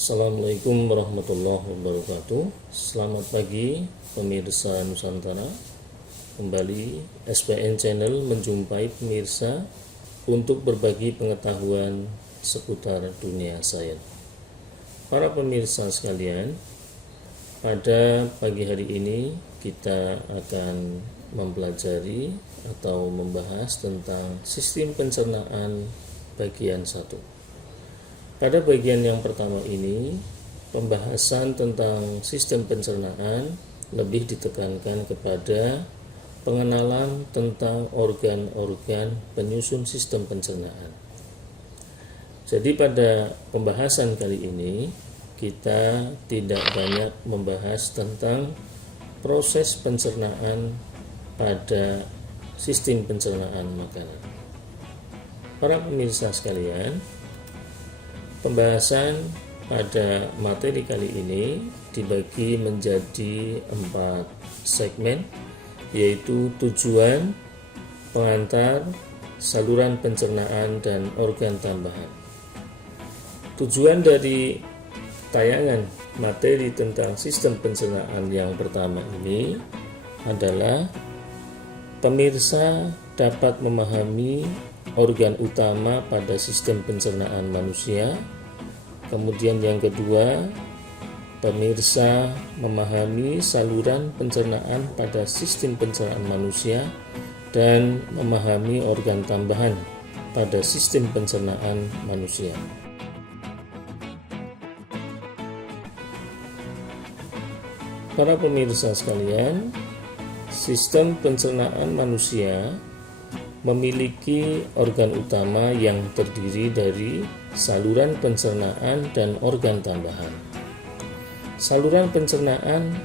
Assalamualaikum warahmatullahi wabarakatuh. Selamat pagi pemirsa Nusantara. Kembali SPN Channel menjumpai pemirsa untuk berbagi pengetahuan seputar dunia sains. Para pemirsa sekalian, pada pagi hari ini kita akan mempelajari atau membahas tentang sistem pencernaan bagian 1. Pada bagian yang pertama ini, pembahasan tentang sistem pencernaan lebih ditekankan kepada pengenalan tentang organ-organ penyusun sistem pencernaan. Jadi pada pembahasan kali ini, kita tidak banyak membahas tentang proses pencernaan pada sistem pencernaan makanan. Para pemirsa sekalian, pembahasan pada materi kali ini dibagi menjadi 4 segmen, yaitu tujuan, pengantar, saluran pencernaan, dan organ tambahan. Tujuan dari tayangan materi tentang sistem pencernaan yang pertama ini adalah pemirsa dapat memahami organ utama pada sistem pencernaan manusia. Kemudian yang kedua, pemirsa memahami saluran pencernaan pada sistem pencernaan manusia dan memahami organ tambahan pada sistem pencernaan manusia. Para pemirsa sekalian, sistem pencernaan manusia memiliki organ utama yang terdiri dari saluran pencernaan dan organ tambahan. Saluran pencernaan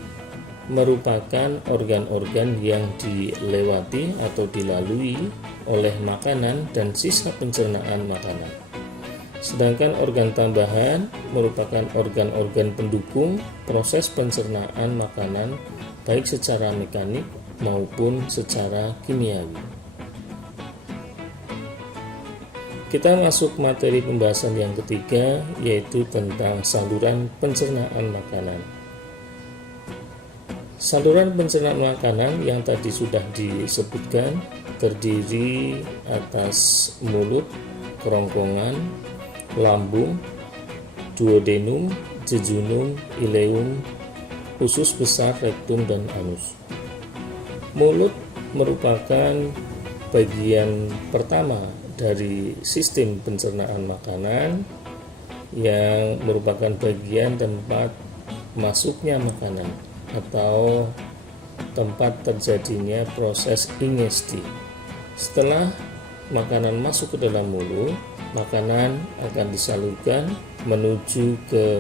merupakan organ-organ yang dilewati atau dilalui oleh makanan dan sisa pencernaan makanan. Sedangkan organ tambahan merupakan organ-organ pendukung proses pencernaan makanan baik secara mekanik maupun secara kimiawi. Kita masuk materi pembahasan yang ketiga, yaitu tentang saluran pencernaan makanan. Saluran pencernaan makanan yang tadi sudah disebutkan terdiri atas mulut, kerongkongan, lambung, duodenum, jejunum, ileum, usus besar, rektum, dan anus. Mulut merupakan bagian pertama dari sistem pencernaan makanan yang merupakan bagian tempat masuknya makanan atau tempat terjadinya proses ingesti. Setelah makanan masuk ke dalam mulut, makanan akan disalurkan menuju ke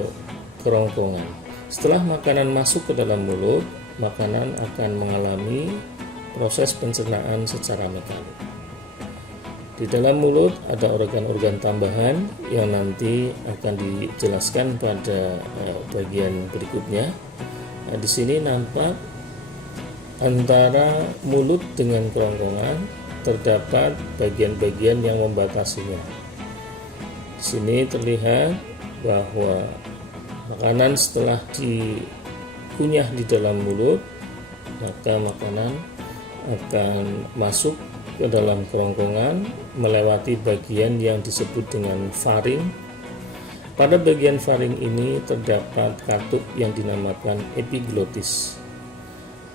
kerongkongan. Setelah makanan masuk ke dalam mulut, makanan akan mengalami proses pencernaan secara mekanik. Di dalam mulut ada organ-organ tambahan yang nanti akan dijelaskan pada bagian berikutnya. Nah, di sini nampak antara mulut dengan kerongkongan terdapat bagian-bagian yang membatasinya. Di sini terlihat bahwa makanan setelah dikunyah di dalam mulut, maka makanan akan masuk ke dalam kerongkongan melewati bagian yang disebut dengan faring. Pada bagian faring ini terdapat katup yang dinamakan epiglotis.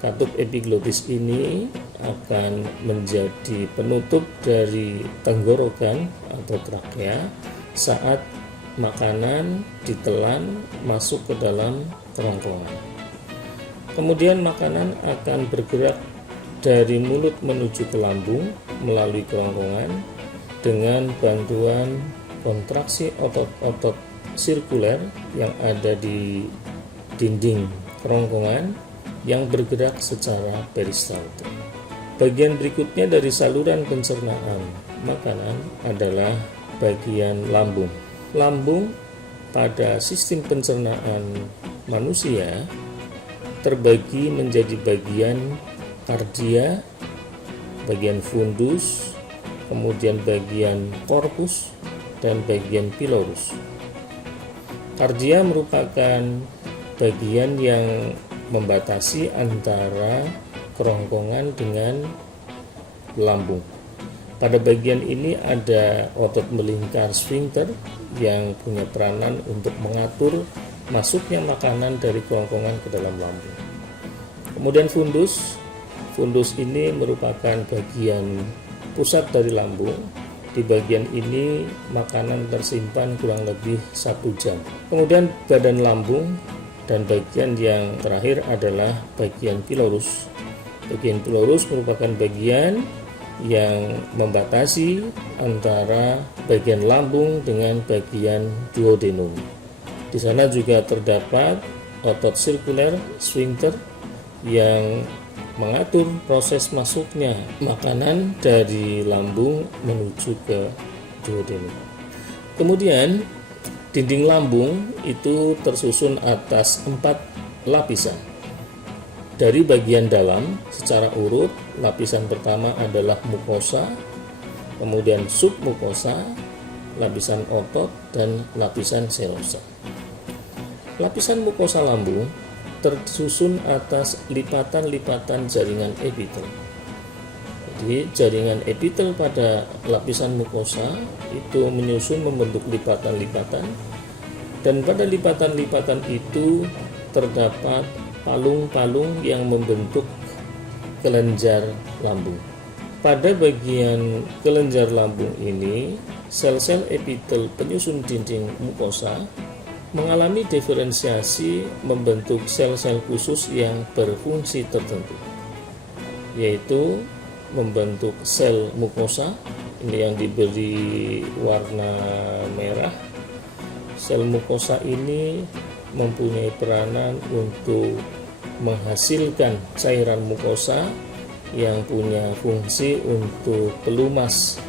Katup epiglotis ini akan menjadi penutup dari tenggorokan atau trakea saat makanan ditelan masuk ke dalam kerongkongan. Kemudian makanan akan bergerak dari mulut menuju ke lambung melalui kerongkongan dengan bantuan kontraksi otot-otot sirkuler yang ada di dinding kerongkongan yang bergerak secara peristaltik. Bagian berikutnya dari saluran pencernaan makanan adalah bagian lambung. Lambung pada sistem pencernaan manusia terbagi menjadi bagian kardia, bagian fundus, kemudian bagian korpus, dan bagian pilorus. Kardia merupakan bagian yang membatasi antara kerongkongan dengan lambung. Pada bagian ini ada otot melingkar sphincter yang punya peranan untuk mengatur masuknya makanan dari kerongkongan ke dalam lambung. Kemudian fundus. Fundus ini merupakan bagian pusat dari lambung. Di bagian ini makanan tersimpan kurang lebih 1 jam. Kemudian badan lambung dan bagian yang terakhir adalah bagian pilorus. Bagian pilorus merupakan bagian yang membatasi antara bagian lambung dengan bagian duodenum. Di sana juga terdapat otot sirkuler sphincter yang mengatur proses masuknya makanan dari lambung menuju ke duodenum. Kemudian dinding lambung itu tersusun atas 4 lapisan. Dari bagian dalam secara urut, lapisan pertama adalah mukosa, kemudian submukosa, lapisan otot, dan lapisan serosa. Lapisan mukosa lambung tersusun atas lipatan-lipatan jaringan epitel. Jadi jaringan epitel pada lapisan mukosa itu menyusun membentuk lipatan-lipatan, dan pada lipatan-lipatan itu terdapat palung-palung yang membentuk kelenjar lambung. Pada bagian kelenjar lambung ini, sel-sel epitel penyusun dinding mukosa mengalami diferensiasi membentuk sel-sel khusus yang berfungsi tertentu, yaitu membentuk sel mukosa, ini yang diberi warna merah. Sel mukosa ini mempunyai peranan untuk menghasilkan cairan mukosa yang punya fungsi untuk pelumas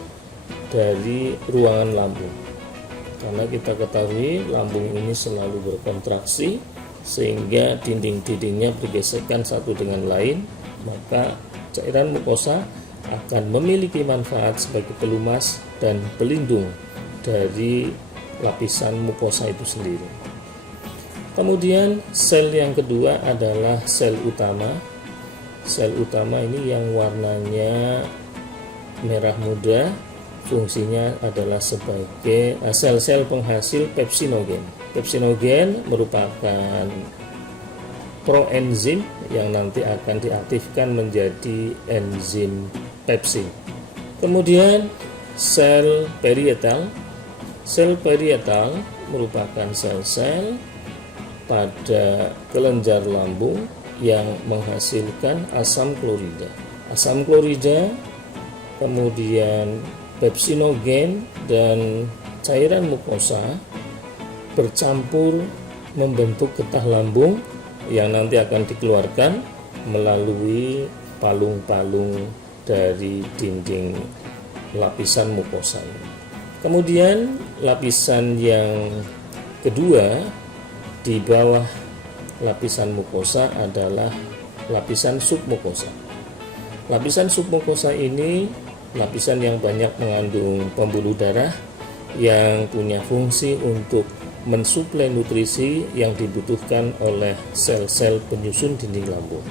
dari ruangan lambung. Karena kita ketahui lambung ini selalu berkontraksi sehingga dinding-dindingnya bergesekan satu dengan lain, maka cairan mukosa akan memiliki manfaat sebagai pelumas dan pelindung dari lapisan mukosa itu sendiri. Kemudian sel yang kedua adalah sel utama. Sel utama ini yang warnanya merah muda, fungsinya adalah sebagai sel-sel penghasil pepsinogen. Pepsinogen merupakan proenzim yang nanti akan diaktifkan menjadi enzim pepsin. Kemudian sel parietal. Sel parietal merupakan sel-sel pada kelenjar lambung yang menghasilkan asam klorida. Asam klorida, kemudian pepsinogen dan cairan mukosa bercampur membentuk getah lambung yang nanti akan dikeluarkan melalui palung-palung dari dinding lapisan mukosa ini. Kemudian lapisan yang kedua di bawah lapisan mukosa adalah lapisan submukosa. Lapisan submukosa ini lapisan yang banyak mengandung pembuluh darah yang punya fungsi untuk mensuplai nutrisi yang dibutuhkan oleh sel-sel penyusun dinding lambung.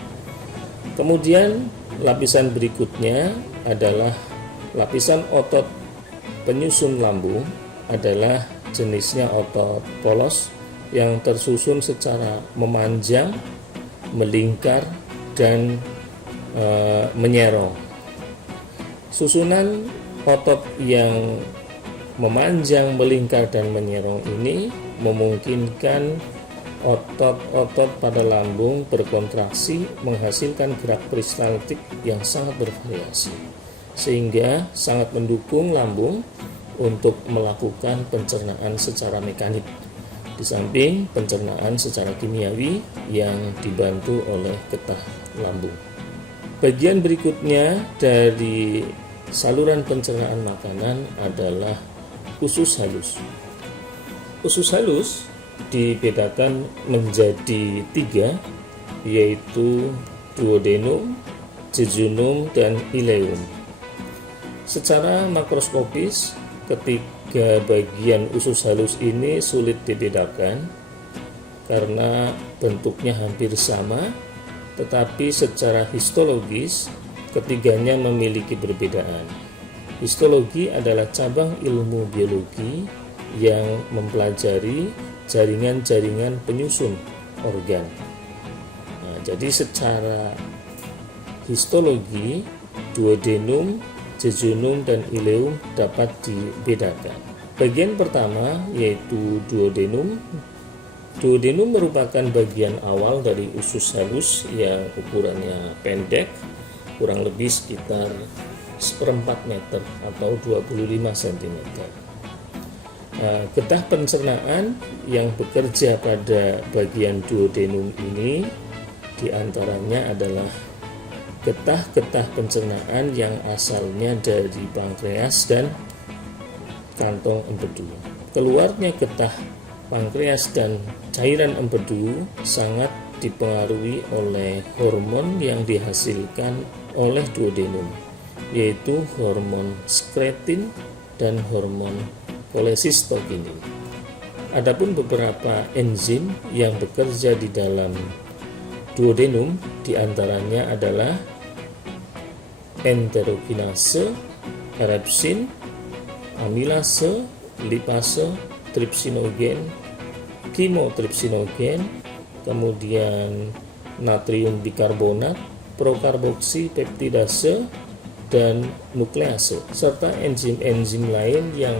Kemudian lapisan berikutnya adalah lapisan otot penyusun lambung, adalah jenisnya otot polos yang tersusun secara memanjang, melingkar, dan menyerong. Susunan otot yang memanjang, melingkar, dan menyerong ini memungkinkan otot-otot pada lambung berkontraksi menghasilkan gerak peristaltik yang sangat bervariasi, sehingga sangat mendukung lambung untuk melakukan pencernaan secara mekanik, di samping pencernaan secara kimiawi yang dibantu oleh getah lambung. Bagian berikutnya dari saluran pencernaan makanan adalah usus halus. Usus halus dibedakan menjadi 3, yaitu duodenum, jejunum, dan ileum. Secara makroskopis, ketika Tiga bagian usus halus ini sulit dibedakan karena bentuknya hampir sama, tetapi secara histologis ketiganya memiliki perbedaan. Histologi adalah cabang ilmu biologi yang mempelajari jaringan-jaringan penyusun organ. Nah, jadi secara histologi, duodenum, jejunum, dan ileum dapat dibedakan. Bagian pertama yaitu duodenum. Duodenum merupakan bagian awal dari usus halus yang ukurannya pendek, kurang lebih sekitar 1/4 meter atau 25 cm. Getah pencernaan yang bekerja pada bagian duodenum ini diantaranya adalah getah-getah pencernaan yang asalnya dari pankreas dan kantong empedu. Keluarnya getah pankreas dan cairan empedu sangat dipengaruhi oleh hormon yang dihasilkan oleh duodenum, yaitu hormon skretin dan hormon kolesistokinin. Adapun beberapa enzim yang bekerja di dalam duodenum diantaranya adalah enterokinase, erepsin, amilase, lipase, tripsinogen, kimotripsinogen, kemudian natrium bikarbonat, prokarboksi peptidase, dan nuklease, serta enzim-enzim lain yang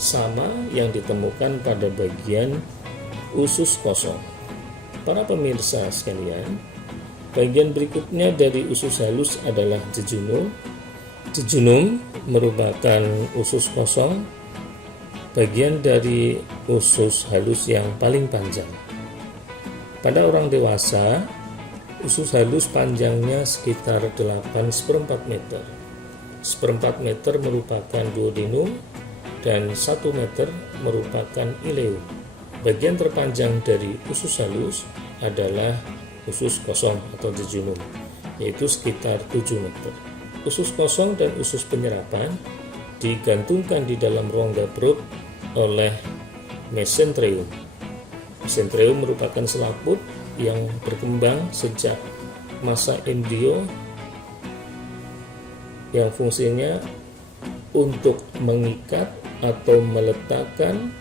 sama yang ditemukan pada bagian usus kosong. Para pemirsa sekalian, bagian berikutnya dari usus halus adalah jejunum. Jejunum merupakan usus kosong, bagian dari usus halus yang paling panjang. Pada orang dewasa, usus halus panjangnya sekitar 8/4 meter. 1/4 meter merupakan duodenum dan 1 meter merupakan ileum. Bagian terpanjang dari usus halus adalah usus kosong atau jejunum, yaitu sekitar 7 meter. Usus kosong dan usus penyerapan digantungkan di dalam rongga perut oleh mesenterium. Mesenterium merupakan selaput yang berkembang sejak masa embrio yang fungsinya untuk mengikat atau meletakkan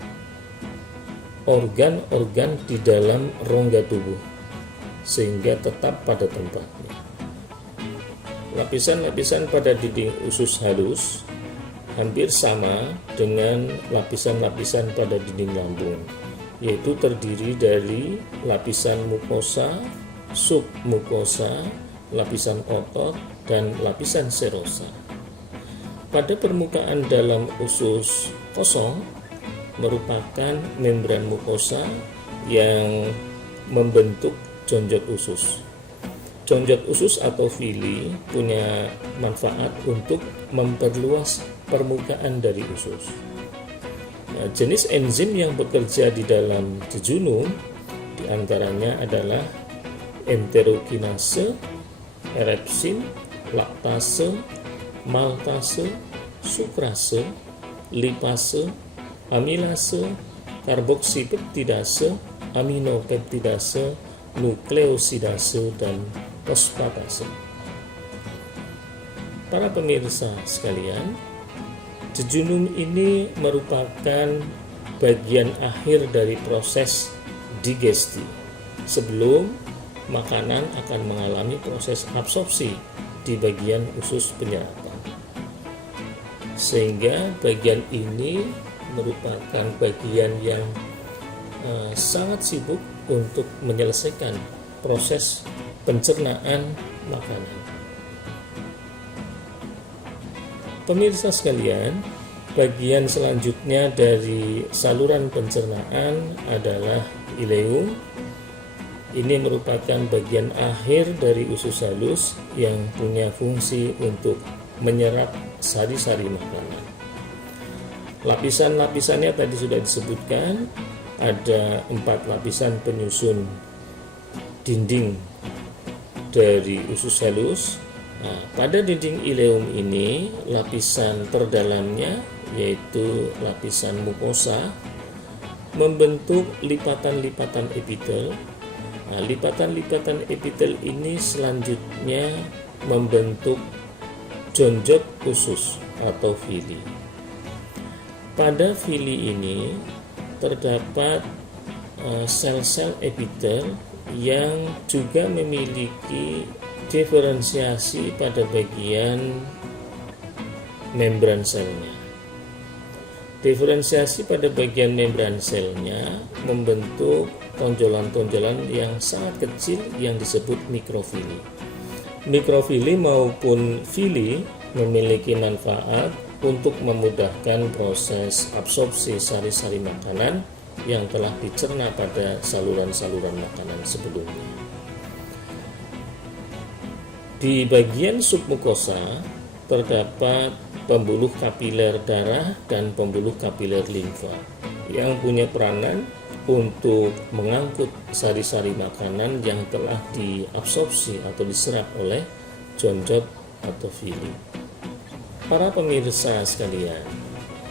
organ-organ di dalam rongga tubuh sehingga tetap pada tempatnya. Lapisan-lapisan pada dinding usus halus hampir sama dengan lapisan-lapisan pada dinding lambung, yaitu terdiri dari lapisan mukosa, submukosa, lapisan otot, dan lapisan serosa. Pada permukaan dalam usus kosong merupakan membran mukosa yang membentuk jonjot usus. Jonjot usus atau villi punya manfaat untuk memperluas permukaan dari usus. Nah, jenis enzim yang bekerja di dalam jejunum diantaranya adalah enterokinase, erepsin, laktase, maltase, sukrase, lipase, amilase, karboksipeptidase, aminopeptidase, nukleosidase, dan fosfatase. Para pemirsa sekalian, jejunum ini merupakan bagian akhir dari proses digesti sebelum makanan akan mengalami proses absorpsi di bagian usus penyerapan. Sehingga bagian ini merupakan bagian yang sangat sibuk untuk menyelesaikan proses pencernaan makanan. Pemirsa sekalian, bagian selanjutnya dari saluran pencernaan adalah ileum. Ini merupakan bagian akhir dari usus halus yang punya fungsi untuk menyerap sari-sari makanan. Lapisan-lapisannya tadi sudah disebutkan, ada 4 lapisan penyusun dinding dari usus halus. Nah, pada dinding ileum ini, lapisan terdalamnya yaitu lapisan mukosa, membentuk lipatan-lipatan epitel. Nah, lipatan-lipatan epitel ini selanjutnya membentuk jonjot usus atau villi. Pada villi ini terdapat sel-sel epitel yang juga memiliki diferensiasi pada bagian membran selnya. Diferensiasi pada bagian membran selnya membentuk tonjolan-tonjolan yang sangat kecil yang disebut mikrofili. Mikrofili maupun villi memiliki manfaat untuk memudahkan proses absorpsi sari-sari makanan yang telah dicerna pada saluran-saluran makanan sebelumnya. Di bagian submukosa terdapat pembuluh kapiler darah dan pembuluh kapiler limfa yang punya peranan untuk mengangkut sari-sari makanan yang telah diabsorpsi atau diserap oleh jonjot atau villi. Para pemirsa sekalian,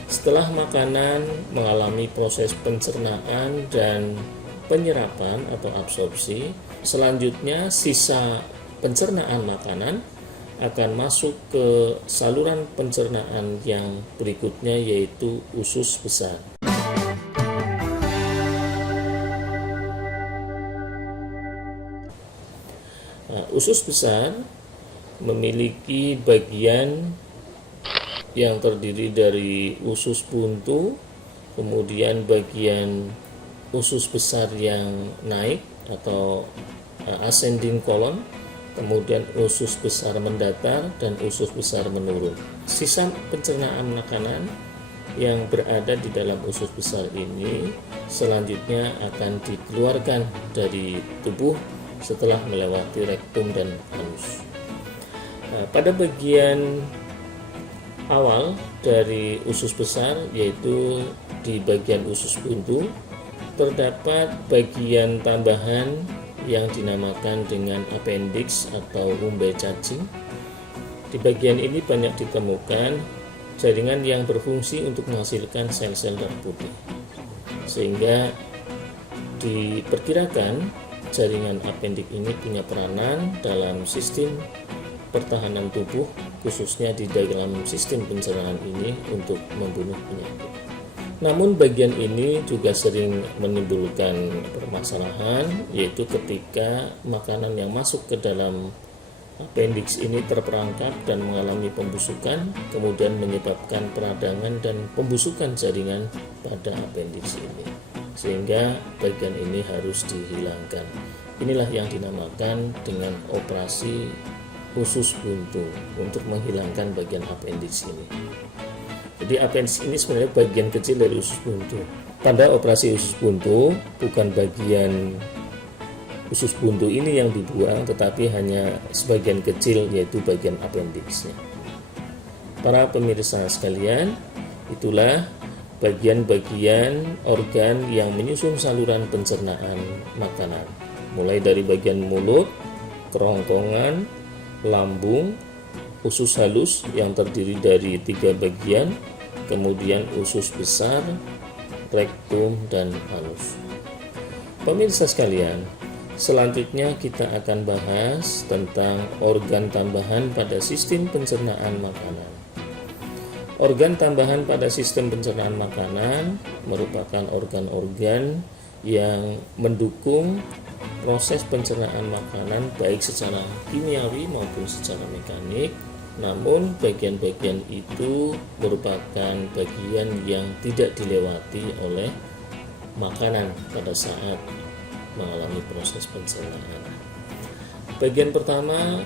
setelah makanan mengalami proses pencernaan dan penyerapan atau absorpsi, selanjutnya sisa pencernaan makanan akan masuk ke saluran pencernaan yang berikutnya, yaitu usus besar. Nah, usus besar memiliki bagian yang terdiri dari usus buntu, kemudian bagian usus besar yang naik atau ascending colon, kemudian usus besar mendatar dan usus besar menurun. Sisa pencernaan makanan yang berada di dalam usus besar ini selanjutnya akan dikeluarkan dari tubuh setelah melewati rektum dan anus. Nah, pada bagian awal dari usus besar, yaitu di bagian usus buntu, terdapat bagian tambahan yang dinamakan dengan appendix atau umbai cacing. Di bagian ini banyak ditemukan jaringan yang berfungsi untuk menghasilkan sel-sel darah putih, sehingga diperkirakan jaringan appendix ini punya peranan dalam sistem pertahanan tubuh, khususnya di dalam sistem pencernaan ini untuk membunuh penyakit. Namun bagian ini juga sering menimbulkan permasalahan, yaitu ketika makanan yang masuk ke dalam appendix ini terperangkap dan mengalami pembusukan, kemudian menyebabkan peradangan dan pembusukan jaringan pada appendix ini, sehingga bagian ini harus dihilangkan. Inilah yang dinamakan dengan operasi usus buntu untuk menghilangkan bagian appendix ini. Jadi appendix ini sebenarnya bagian kecil dari usus buntu. Pada operasi usus buntu, bukan bagian usus buntu ini yang dibuang, tetapi hanya sebagian kecil, yaitu bagian appendixnya. Para pemirsa sekalian, itulah bagian-bagian organ yang menyusun saluran pencernaan makanan, mulai dari bagian mulut, kerongkongan, lambung, usus halus yang terdiri dari 3 bagian, kemudian usus besar, rektum, dan anus. Pemirsa sekalian, selanjutnya kita akan bahas tentang organ tambahan pada sistem pencernaan makanan. Organ tambahan pada sistem pencernaan makanan merupakan organ-organ yang mendukung proses pencernaan makanan baik secara kimiawi maupun secara mekanik. Namun bagian-bagian itu merupakan bagian yang tidak dilewati oleh makanan pada saat mengalami proses pencernaan. Bagian pertama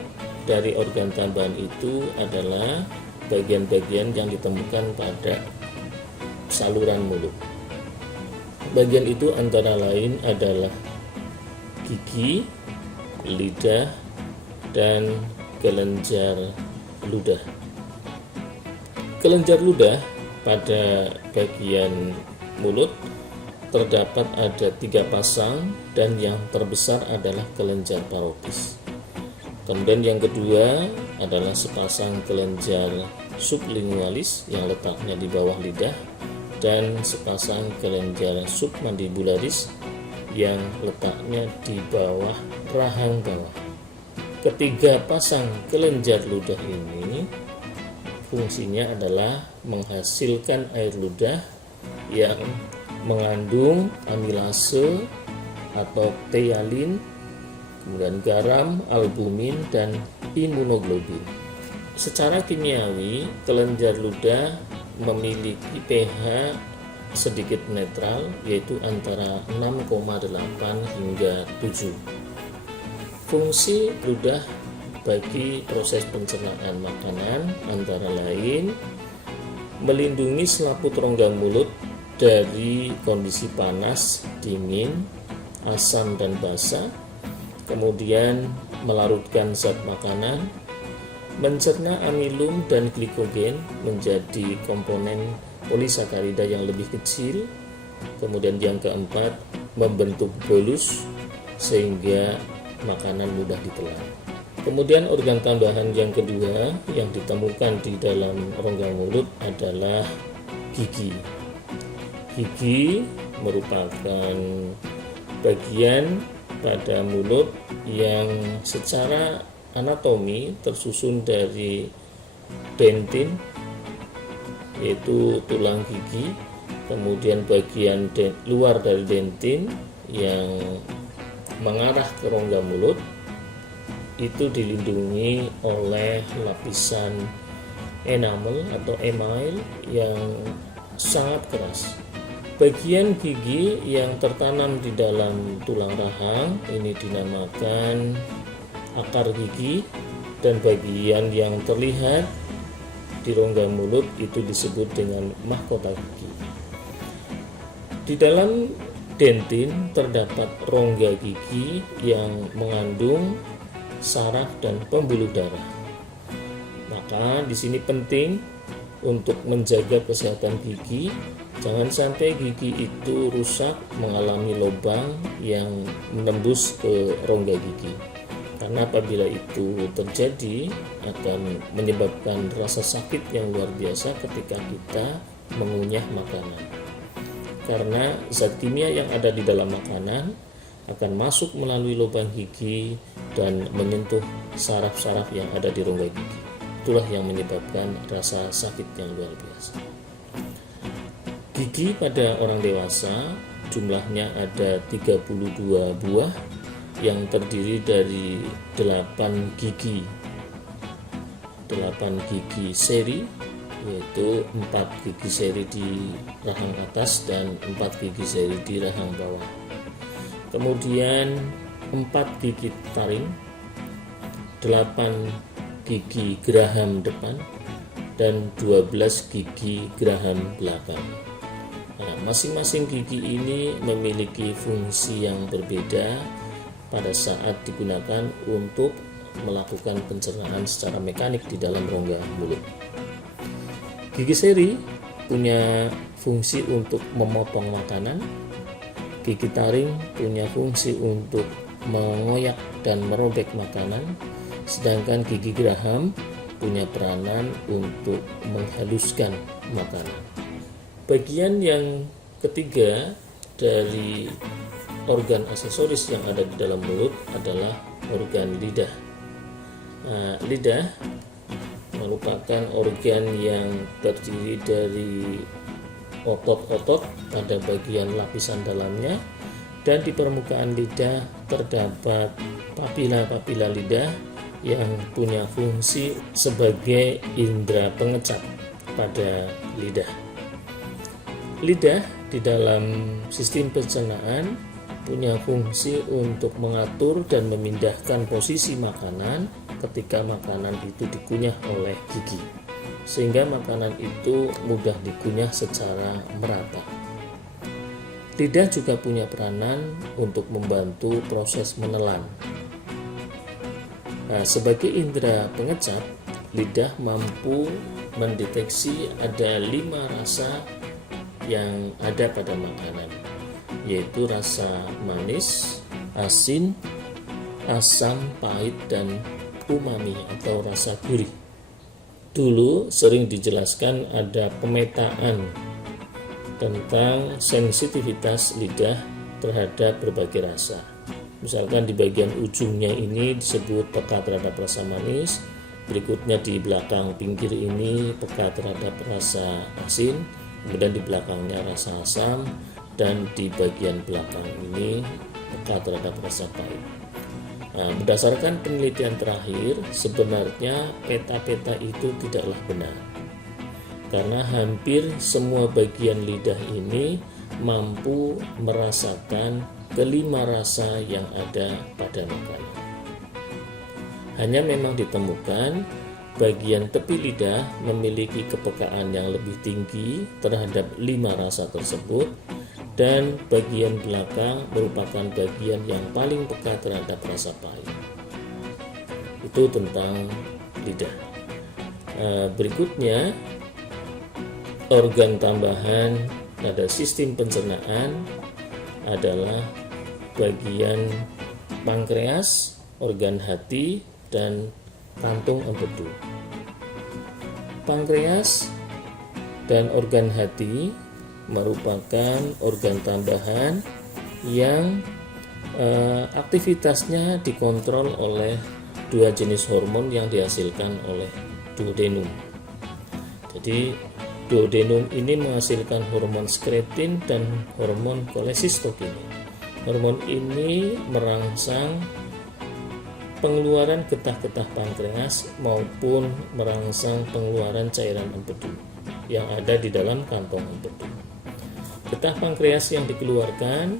dari organ tambahan itu adalah bagian-bagian yang ditemukan pada saluran mulut. Bagian itu antara lain adalah gigi, lidah, dan kelenjar ludah. Kelenjar ludah pada bagian mulut terdapat ada 3 pasang, dan yang terbesar adalah kelenjar parotis. Kemudian yang kedua adalah sepasang kelenjar sublingualis yang letaknya di bawah lidah dan sepasang kelenjar submandibularis yang letaknya di bawah rahang bawah. Ketiga pasang kelenjar ludah ini fungsinya adalah menghasilkan air ludah yang mengandung amilase atau ptyalin, kemudian garam, albumin, dan imunoglobulin. Secara kimiawi, kelenjar ludah memiliki pH sedikit netral, yaitu antara 6,8 hingga 7. Fungsi ludah bagi proses pencernaan makanan antara lain melindungi selaput rongga mulut dari kondisi panas, dingin, asam dan basa, kemudian melarutkan zat makanan, mencerna amilum dan glikogen menjadi komponen polisakarida yang lebih kecil, kemudian yang keempat membentuk bolus sehingga makanan mudah ditelan. Kemudian organ tambahan yang kedua yang ditemukan di dalam rongga mulut adalah gigi. Gigi merupakan bagian pada mulut yang secara anatomi tersusun dari dentin, yaitu tulang gigi, kemudian bagian luar dari dentin yang mengarah ke rongga mulut itu dilindungi oleh lapisan enamel atau email yang sangat keras. Bagian gigi yang tertanam di dalam tulang rahang ini dinamakan akar gigi, dan bagian yang terlihat di rongga mulut itu disebut dengan mahkota gigi. Di dalam dentin terdapat rongga gigi yang mengandung saraf dan pembuluh darah. Maka di sini penting untuk menjaga kesehatan gigi. Jangan sampai gigi itu rusak, mengalami lubang yang menembus ke rongga gigi. Karena apabila itu terjadi akan menyebabkan rasa sakit yang luar biasa ketika kita mengunyah makanan. Karena zat kimia yang ada di dalam makanan akan masuk melalui lubang gigi dan menyentuh saraf-saraf yang ada di rongga gigi. Itulah yang menyebabkan rasa sakit yang luar biasa. Gigi pada orang dewasa jumlahnya ada 32 buah yang terdiri dari 8 gigi seri, yaitu 4 gigi seri di rahang atas dan 4 gigi seri di rahang bawah. Kemudian 4 gigi taring, 8 gigi geraham depan, dan 12 gigi geraham belakang. Nah, masing-masing gigi ini memiliki fungsi yang berbeda pada saat digunakan untuk melakukan pencernaan secara mekanik di dalam rongga mulut. Gigi seri punya fungsi untuk memotong makanan. Gigi taring punya fungsi untuk mengoyak dan merobek makanan, sedangkan gigi geraham punya peranan untuk menghaluskan makanan. Bagian yang ketiga dari organ aksesoris yang ada di dalam mulut adalah organ lidah. Nah, lidah merupakan organ yang terdiri dari otot-otot pada bagian lapisan dalamnya, dan di permukaan lidah terdapat papila-papila lidah yang punya fungsi sebagai indera pengecap pada lidah. Lidah di dalam sistem pencernaan punya fungsi untuk mengatur dan memindahkan posisi makanan ketika makanan itu dikunyah oleh gigi, sehingga makanan itu mudah dikunyah secara merata. Lidah juga punya peranan untuk membantu proses menelan. Nah, sebagai indera pengecap, lidah mampu mendeteksi ada 5 rasa yang ada pada makanan, yaitu rasa manis, asin, asam, pahit, dan umami atau rasa gurih. Dulu sering dijelaskan ada pemetaan tentang sensitivitas lidah terhadap berbagai rasa. Misalkan di bagian ujungnya ini disebut peka terhadap rasa manis, berikutnya di belakang pinggir ini peka terhadap rasa asin, kemudian di belakangnya rasa asam, dan di bagian belakang ini peka terhadap rasa pahit. Nah, berdasarkan penelitian terakhir, sebenarnya peta-peta itu tidaklah benar, karena hampir semua bagian lidah ini mampu merasakan kelima rasa yang ada pada makanan. Hanya memang ditemukan bagian tepi lidah memiliki kepekaan yang lebih tinggi terhadap 5 rasa tersebut, dan bagian belakang merupakan bagian yang paling peka terhadap rasa pahit. Itu tentang lidah. Berikutnya, organ tambahan pada sistem pencernaan adalah bagian pankreas, organ hati, dan kantung empedu. Pankreas dan organ hati merupakan organ tambahan yang aktivitasnya dikontrol oleh 2 jenis hormon yang dihasilkan oleh duodenum. Jadi duodenum ini menghasilkan hormon skretin dan hormon kolesistokinin. Hormon ini merangsang pengeluaran getah-getah pankreas maupun merangsang pengeluaran cairan empedu yang ada di dalam kantong empedu. Getah pankreas yang dikeluarkan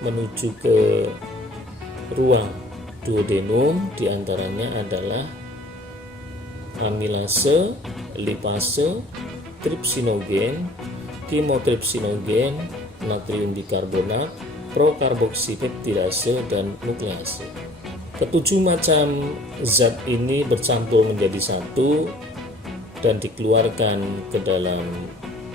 menuju ke ruang duodenum diantaranya adalah amilase, lipase, tripsinogen, kimotripsinogen, natrium bikarbonat, prokarboksipeptidase, dan nuklease. Ketujuh macam zat ini bercampur menjadi satu dan dikeluarkan ke dalam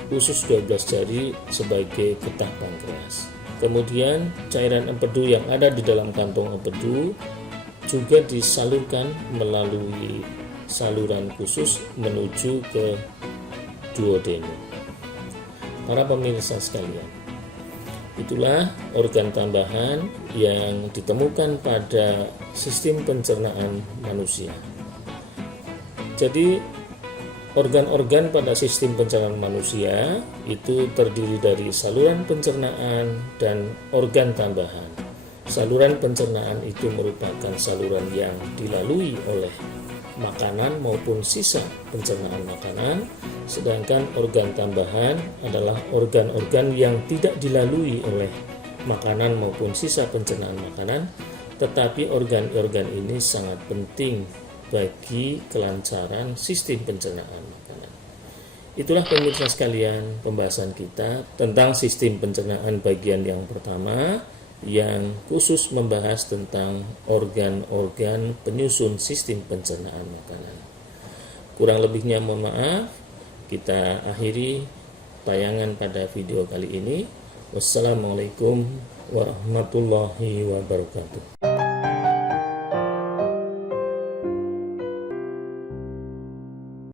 usus 12 jari sebagai getah pankreas. Kemudian cairan empedu yang ada di dalam kantong empedu juga disalurkan melalui saluran khusus menuju ke duodenum. Para pemirsa sekalian, itulah organ tambahan yang ditemukan pada sistem pencernaan manusia. Jadi organ-organ pada sistem pencernaan manusia itu terdiri dari saluran pencernaan dan organ tambahan. Saluran pencernaan itu merupakan saluran yang dilalui oleh makanan maupun sisa pencernaan makanan, sedangkan organ tambahan adalah organ-organ yang tidak dilalui oleh makanan maupun sisa pencernaan makanan, tetapi organ-organ ini sangat penting bagi kelancaran sistem pencernaan makanan. Itulah pemirsa sekalian pembahasan kita tentang sistem pencernaan bagian yang pertama yang khusus membahas tentang organ-organ penyusun sistem pencernaan makanan. Kurang lebihnya mohon maaf, kita akhiri tayangan pada video kali ini. Wassalamualaikum warahmatullahi wabarakatuh.